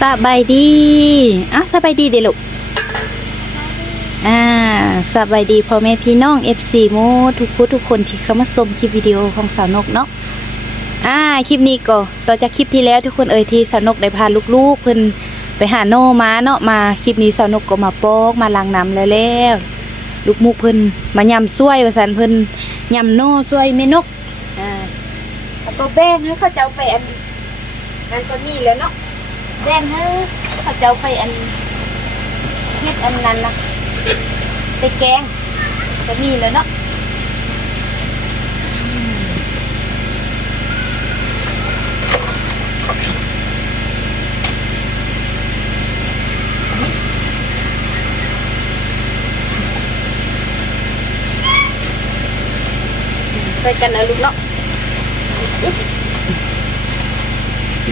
สบายดีอ้าวสบายดีเด้อลูกอ่าสบายดีพ่อแม่พี่น้อง FC โมทุกคนทุกคนที่เข้ามาชมคลิปวิดีโอของสาวนกเนาะอ่าคลิปนี้ก็ต่อจากคลิปที่แล้วทุกคนเอ่ยที่สาวนกได้พาลูกๆเพิ่นไปหาโนมาเนาะมาคลิปนี้สาวนกก็มาปอกมาล้างน้ำแล้วแล้วลูกมุกเพิ่นมายำช่วยว่าซั่นเพิ่นยำโนช่วยแม่นกอ่าแล้วก็แบ่งให้เขาเจ้าไปอันนั้นก็นี่แล้วเนาะ แบ่งให้เขาเจ้าไปอันเฮ็ดอันนั้นนะไป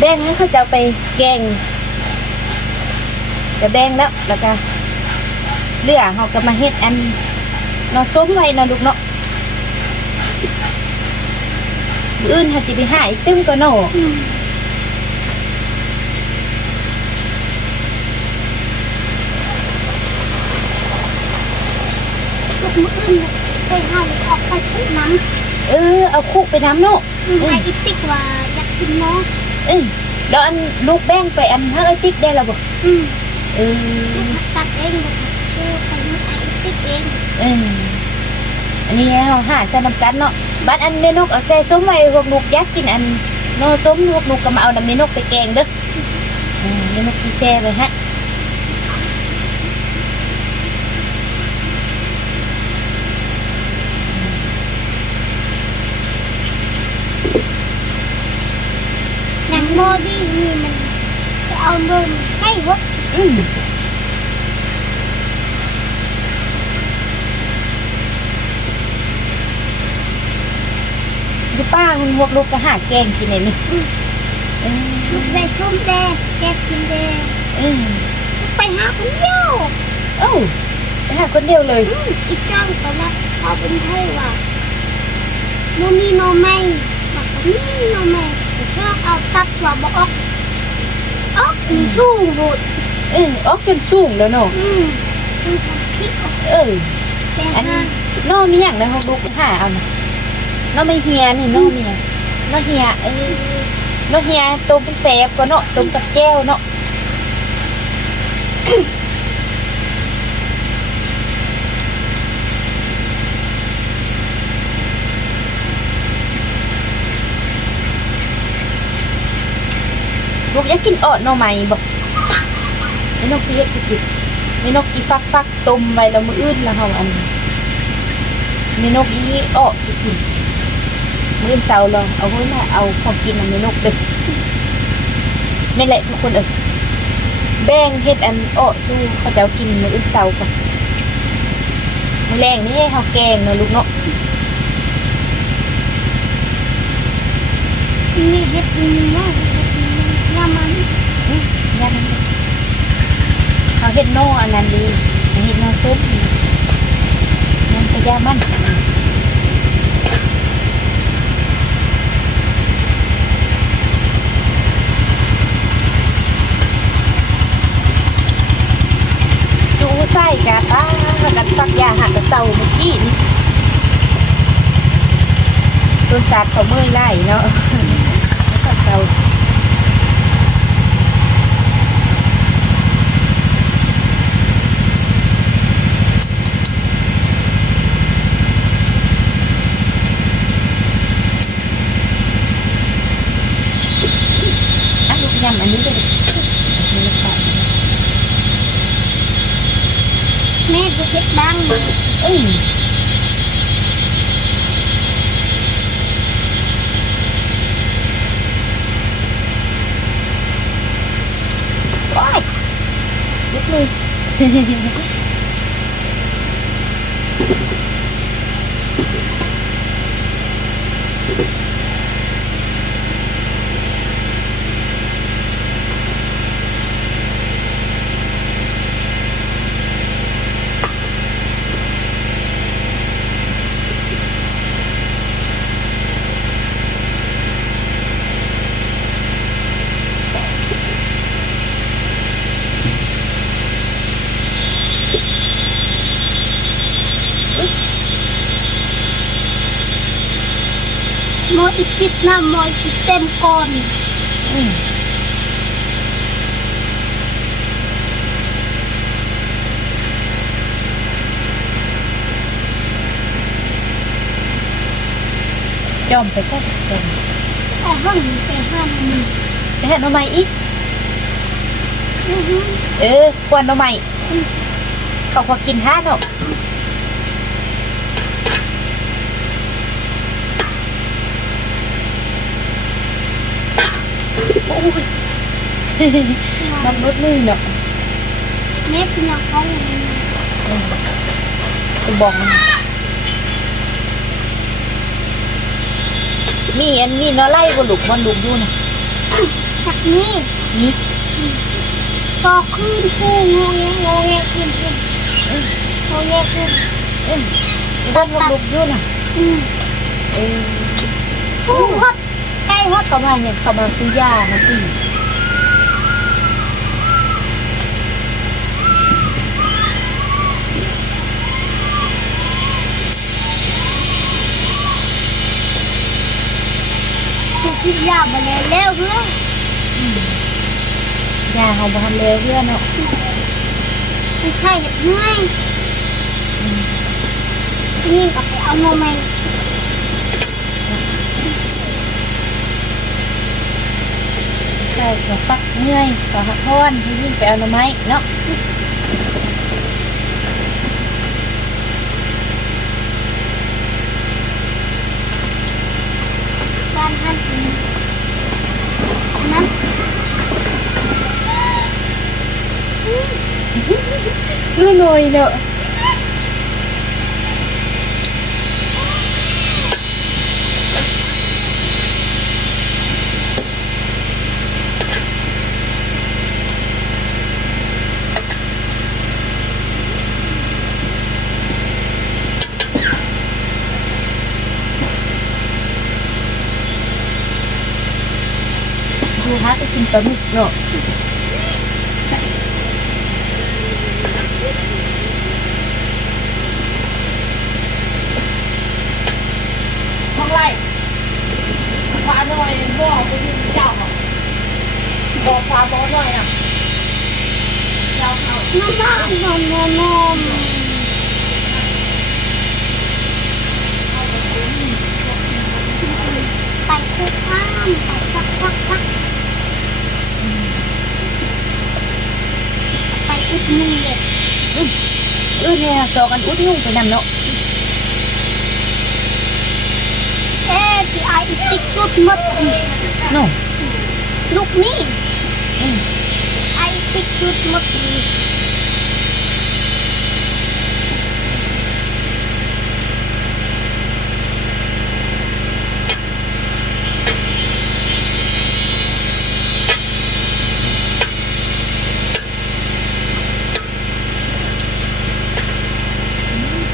แกงก็มีแล้วเนาะใส่กันนะลูกเนาะแบ่งให้เขาเจ้าไปแกงจะแบ่งแล้วแล้วก็เหลือเขาก็มาเฮ็ดอันเนาะส้มไว้เนาะลูกเนาะมื้ออื่นเขาสิไปหาอีกตึ้มก็เนาะลูกมืออื่นไปหาออกไปทุกน้เออเอาคุกไปน้ำเนาะำไปอีติ๊กว่าอยากกินเนาะ เอ้ยแล้วอันลูกแบ่งไปอันฮักไอติ๊กได้แล้วบ่อืมเออลูกตัดเองลูกซื้อไปให้ไอ้ติ๊กเองเอออันนี้เราหาใส่น้ำกันเนาะบัดอันเมนกเอาใส่ส้มไว้พวกนุกอยากกินอันเนาะส้มพวกนุกก็มาเอาน้ำเมนกไปแกงเด้ออืมเมนกที่แซ่ไว้ฮะ หนังโมดี้นี่มันจะเอาโดนให้วะอืมดูป้าคุณพวกลูกก็หาแกงกินเลยนี่เออลูกได้ส้มแดงแก ชอบเอาตับปลาบออกออกมันชูงโหดเออออกจนสูงแล้วเนาะอืมพริกเอออันห้นอมีอย่างนะพวกลูกหาเอานะนอไม่เฮียนี่นอเมียนอเฮียเออนอเฮียตมเป็นแซ่บก็เนาะต้มกับแก้วเนาะ กอยากกินออดหน่อไม้บอกไม่นกเรียกกินไม่นกอีฟักฟักต้มไว้แล้วมืออื่นแล้วเขาอันไม่นกอีออดกินมืออื่นเสาร์ลองเอาไว้มาเอาของกินของไม่นกเด้อไม่แหละทุกคนเออแบ่งเฮ็ดอันออดสู้เขาจะเอากินมืออื่นเสาก่อนแรงนี่ให้เขาแกงเนาะลูกเนาะมีเห็ดมีเนาะ น้ำมันยันเขาเฮ็ดโน่อันนั้นดีอันเฮ็ดโนซุปนั่นก็ย่ามันจูใส่กะป้ากันฟักยาหักกระเซาเมื่อกี้นี่ต้นสาดเขาเมื่อยไล่เนาะกระเซา ยำอันนี้เลยอันนี้ก่อนแม่ดูเห็ดบ้างมาเอ้ยว้ายลุกเลย มอีปิดน้ำโมอีเต็มก่อนอืมจอมไปแค่จอมแต่ห้องไปห้ามมันไปหาหน่อไม้อีกเออ ควนหน่อไม้เขาพอกินท่าเนาะ โอ้ยมันลดมือเนาะเน็บยังเขาอย่างนี้จะบอกมันมีอันมีเนาะไล่บลุกมันลุกอยู่นะจากนี้นี่ต่อขึ้นผู้งงเงงงเงขึ้นขึ้นงงเงขึ้นเอ้ยบ้านมันลุกอยู่นะอืมเออผู้ฮอดใกล้ ฮอดเขามาเนี่ยเขามาซื้อยามากินผู้กินยามาแล้วแล้วเพื่อนยาเขาบ้าแล้วเพื่อนเนาะไม่ใช่เด็กง่ายยิ่งกลับไปเอาโมไม่ใช่เขาฟักเมื่อยเขาหักท้อนที่ยิ่งไปเอาหน่อไม้เนาะบ้านท่านนั้นรู้หน่อยเนาะดูฮะไปกินปลาหมึก เนาะทำไรพาหน่อยบ่อไปยืนเจ้าอะบอกฟ้าบอกหน่อยอะเจ้าเขาน้ำบ้านนมนมนมไปคู่ข้ามไปชักชักชักไปอุดมือเด็ก เออเนี่ยจอกันอุดยุ่งไปนำเนาะเ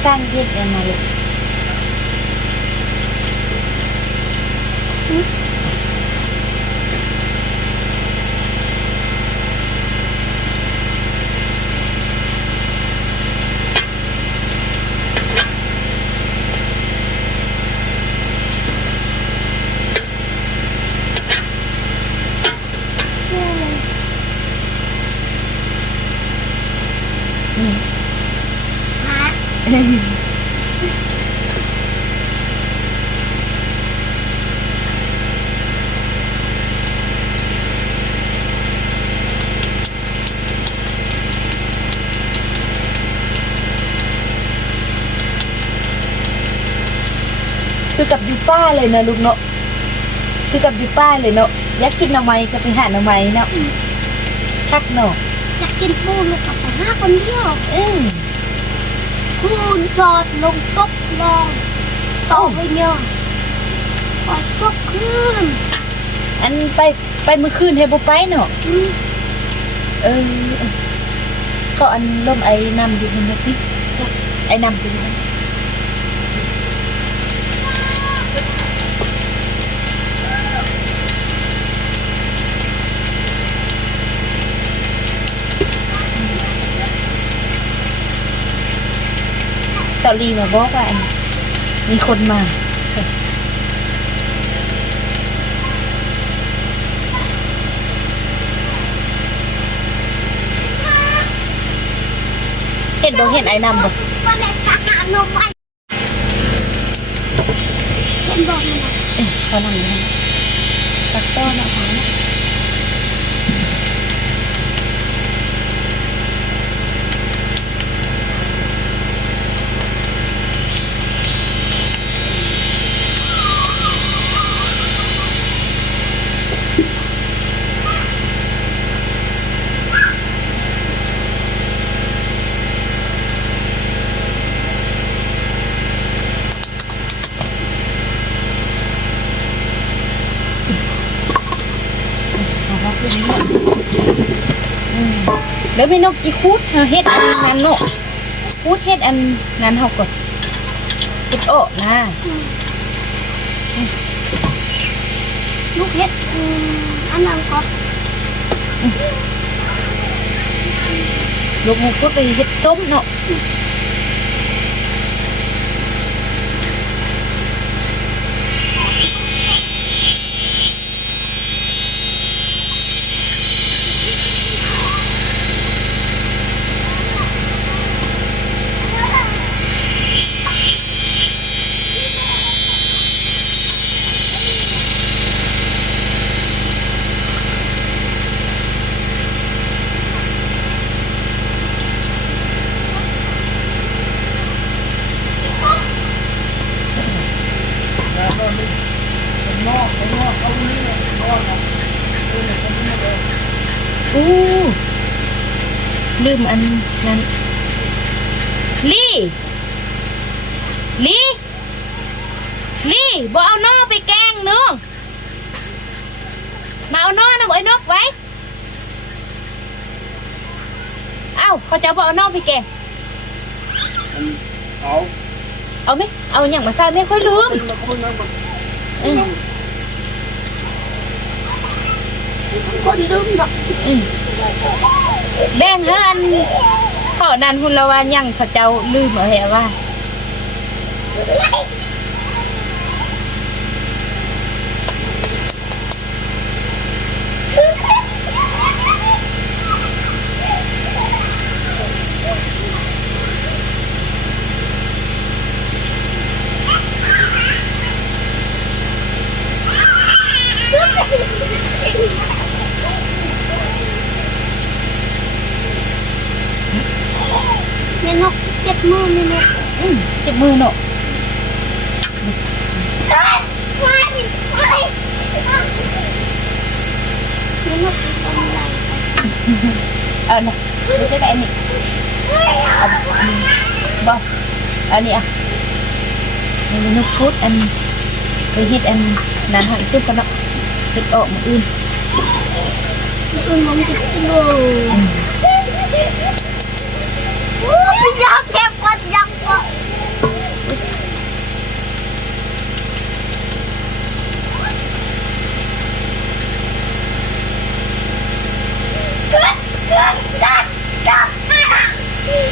อ๊ะพี่ไออีติ๊กลุดมด เนาะ ลูกนี่ อืม ไอติ๊กลุดมด สร้างเย็ดเองมาลูกอืม ฮะ คือกับยูป้าเลยนะลูกเนาะคือกับยูป้าเลยเนาะอยากกินหน่อไม้ก็ไปหาหน่อไม้เนาะชักเนาะอยากกินปูลูกกับไปห้าคนเดียวอืมคูณจอดลงตกลองต่อไปเยอะปล่อยตกขึ้นอันไปไปเมื่อคืนให้บ่ไปเนาะอืมเออเออก็อันล่มไอ้นำอยู่บนนี้ติไอ้นำอยู่นั่น อรี่มาบอกว่ามีคนมาเห็นบ่เห็นไอ้นำบ่เห็นบ่เห็นไอ้เขานำอยู่ตักโต๊ะนนะคะ แล้วมีนกอีคูดเฮาเฮ็ดอันนั้นเนาะคูดเฮ็ดอันนั้นเฮาก่อนเฮ็ดโอ้นะลูกเห็ดอืมอันนั้นก็ลูกหมูคูดไปเฮ็ดต้มเนาะ อู้ลืมอันนั้น ลี่ลี่ลี่บ่เอานอไปแกงเนื้องมาเอานอนะบ่ไอ้นกไว้เอ้าเขาจะบ่เอานอไปแกงเอาเอาไหมเอาอย่างมาใส่ไม่ค่อยลืมเป็นมาคนนั้นมันอืมคนลืมดอก เปานันหุ่นละวันยังเขาเจ้าลืมเอาเหรอว่า แม่นกเจ็บมือแม่นก อื มเจ็บมือเนาะแม่นกทำอะไรเอาเนาะไม่ใช่ได้อันนี้เอาอันนี้บ่อันนี้อะนี่มันนกพุดอันไปเฮ็ดอันนั้นให้ตึ้งกันเนาะเฮ็ดออกมาอื่นอื่นผมจะกินเลยโอ้ยอยากเก็บกันยังวะ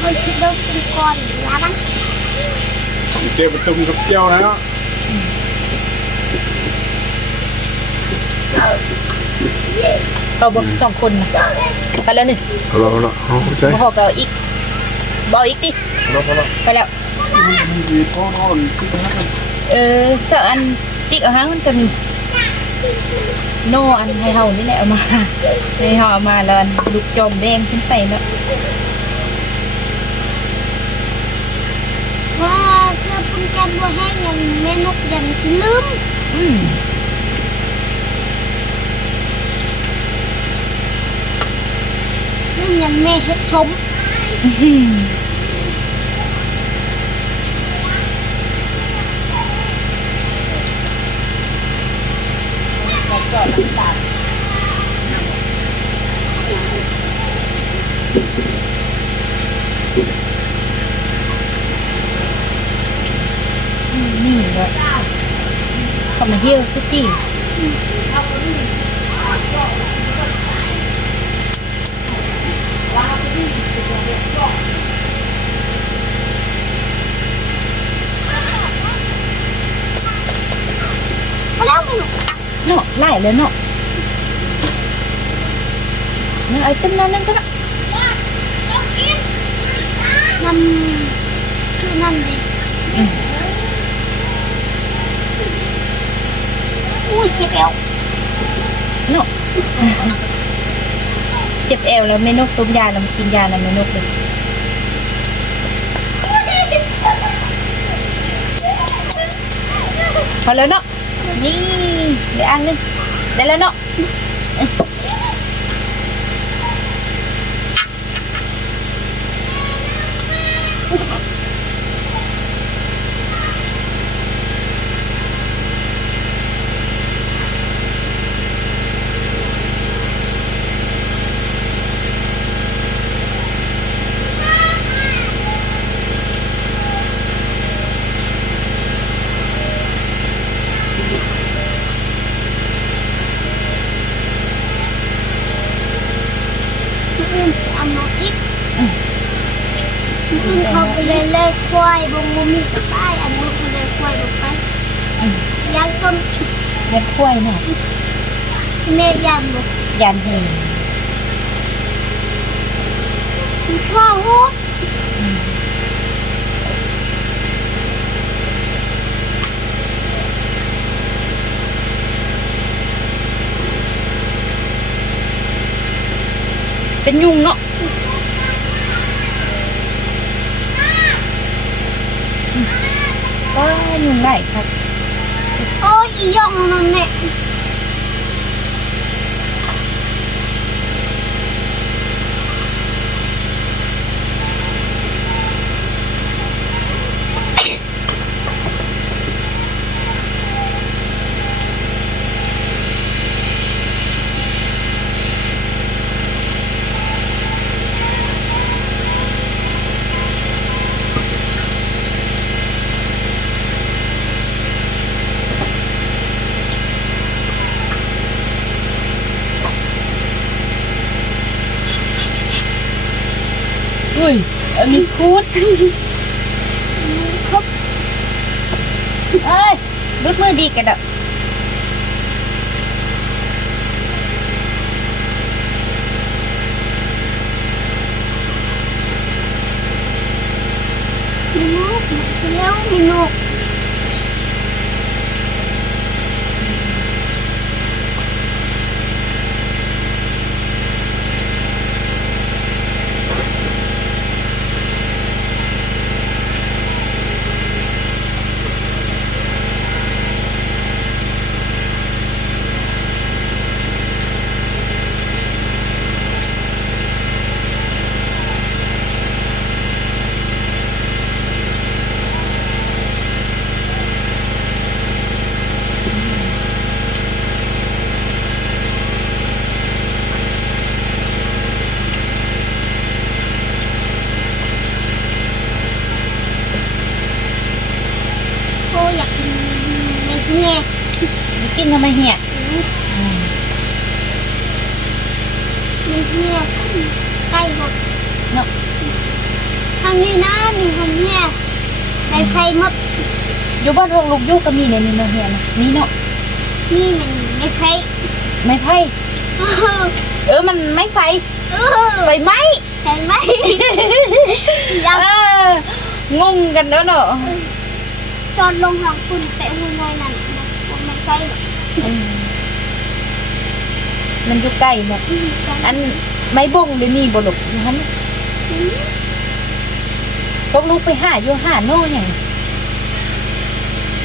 คนคิดเริ่มเป็นก้อนแล้วมัน เจ็บประตุมกับเจ้าแล้วเอาบ่สองคนนะไปแล้วหนึ่งเอาละเอาละเอาใจบ่พอก็เอาอีกบ่เอาอีกดิเอาละเอาละไปแล้วมันมีพ่อนอนที่นั่นกันเออสักอันติ๊กเอาหางมันก็มีโนอันให้เฮานี่แหละเอามาให้เฮาเอามาแล้วอันลูกจอมแบงขึ้นไปเนาะ ว่า เธอปุ่นกันบัวแห้งยังแม่นกยังลืมอืมลืมยังแม่เฮ็ดชมอื้ อุ้ยเจ็บเอวเนาะเจ็บเอวแล้วแม่นกต้มยาแล้วกินยาแล้วแม่นกเลยพอแล้วเนาะนี่เดี๋ยวอันนึงได้แล้วเนาะ มืออื่นเอามาอีกมืออื่นเขาไป เลยควายบงบุมีกับป้ายอันนี้เขาเลยควายลงไปยางส้มยัดถ้วยเนาะแม่ยางบุยันเฮงชอบฮุบเป็นยุงเนาะ ว้ายุงได้ครับ โอ้ยยองนั่นแหละ อุ้ยอันนี้คูด ครับ เอ้ยรุดมือดีกันดอก มีนก เสียวมีนก โอ้อยากกินไม่แน่ กินทำไมเหี้ยไม่แน่ใกล้หมดเนาะทางนี้นะมีคนแน่ในใครหมดอยู่บ้านโรงลูกอยุกก็มีเนี่ยนี่เนาะเฮียนะนี่เนาะนี่มันไม่ใครไม้ไผ่เออเออมันไม้ไฟเออไฟไหม้ใช่ไหมยัเององงกันเด้อเนาะชอนลงหลังคุณเตะหัวไว้นั่นนะผมไม่ใช่หร อกอืมมันอยู่ใกล้เนาะอืมใช่อันไม้บงเลยมีบ่ลูกอยู่หั่นอืมพวกลูกไปหาอยู่หาโน่หยัง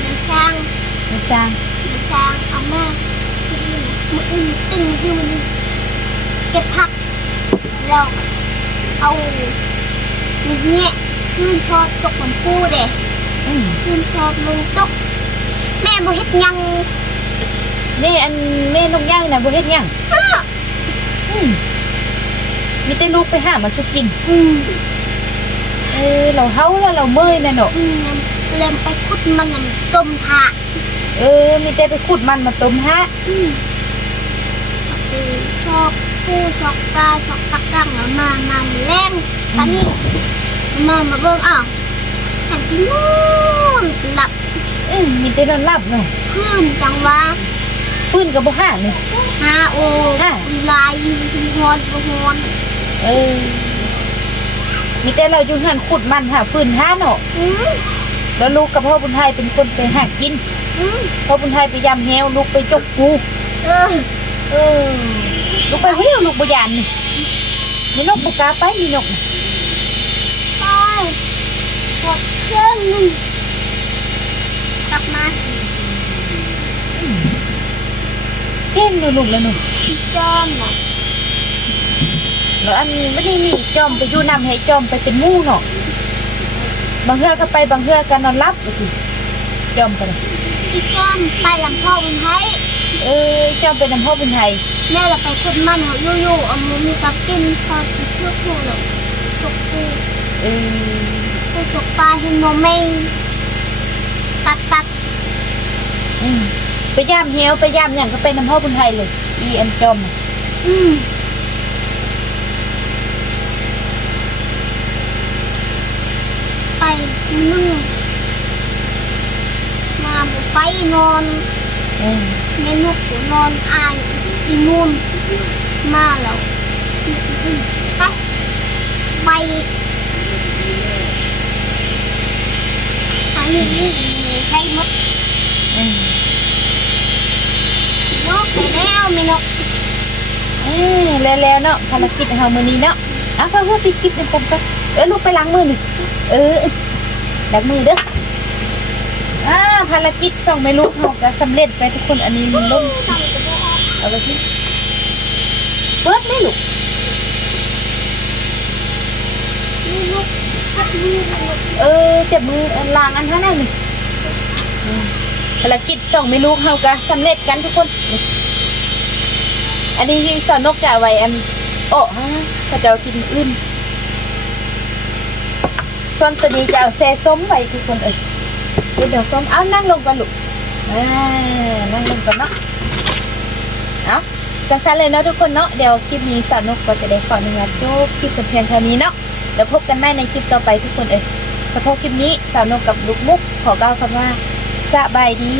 ไม่ช่างไม่สร้างไม่ช่างเอามาที่นี่มืออื่นตึงที่มันเก็บผักแล้วเอามีเงี้ยขึ้นชอดตกบนปูเด้อืมขึ้นชอดลงตกแม่บ่เฮ็ดหยัง นี่อันแม่นกย่างน่ะบ่เฮ็ดหยังอ้ออืมมีแต่ลูกไปหามาสุกิน อืมเออเราเฮาแล้วเราเมื่อยน่ะเนาะ อืมเล่มไปขุดมันนั่นต้มถาเออ มีแต่ไปขุดมันมาต้มฮะ อืมคือชอบปูชอบปลาชอบตะกั่งแล้วมามาแรงตอนนี้มามาเบิ่งอ้าวหันที่นู่นหลับเออมีแต่นอนหลับเนาะพื้นจังหวะ ปืนก็บ่หาเนี่ยฮาโอค่ะลายฮอนบ่ฮอนเออมีแต่เราอยู่เฮือนขุดมันหาฟืนห้าเนาะอืมแล้วลูกกับพ่อบุญไทยเป็นคนไปหากินอืมพ่อบุญไทยไปยำแฮวลูกไปจกปูเออเออลูกไปเฮี้ยวลูกบยานนี่มีนกบุกล้าไปมีนกไปหมดเครื่องหนึงกลับมา เก่งเลยลูกแล้วหนูที่จอมน่ะแล้วอันไม่ได้มีจอมไปอยู่นำให้จอมไปเป็นหมู่เนาะบางเทื่อก็ไปบางเทื่อก็นอนรับอยู่จอมไปเลยที่จอมไปหลังพ่อบุญไทยเออจอมไปนำพ่อบุญไทยแม่เราไปขุดมันเขาอยู่ๆเอามือมีกับกินพอจะเชื่อคู่หรอกตกปูเออไปตกปลาเห็นโมไม่ตัดตัดอืม ไปย่ามเฮวไปย่ามอย่างก็ไปนำพ่อบุญไทยเลยอีเอ็มจอมน่ะอืมไปนึ่งมาบุไปนอนเออแม่นกกูนอนอายอีนุ่นมาแล้วไปไปอันนี้นี่ใช่มดเออน กแล้วม่นกอแล้วแล้วเนาะภารกิจของเรามื้อนี้เนาะอะเพื่อนเพื่อนปิดคลิปเป็นกันไปเออลูกไปล้างมือหนึ่งเออล้างมือเด้ออ่าภารกิจส่องไม่ลูกเราก็สำเร็จไปทุกคนอันนี้มันล่มใส่กเอาไปที่เปิดได้ลูกนี่นกพัดเออเจ็บมือล้างอันท่านั่นนี่อืม ภารกิจส่องไม่ลูกเราก็สำเร็จกันทุกคน อันนี้สอนนกจะเอาไว้อันโอ้ฮะเขาจะกินอื่นส่วนตัวนี้จะเอาแซ่ส้มไว้ทุกคนเอ้ยเดี๋ยวเดี๋ยวส้มเอานั่งลงกันลูกนั่งลงกันเนาะเอาจังสันเลยเนาะทุกคนเนาะเดี๋ยวคลิปนี้สาวนกก็จะได้ขออนุญาตจบคลิปเพียงเท่านี้เนาะเดี๋ยวพบกันใหม่ในคลิปต่อไปทุกคนเอ้ยสำหรับคลิปนี้สาวนกกับลูกมุกขอกล่าวคำว่า สบายดี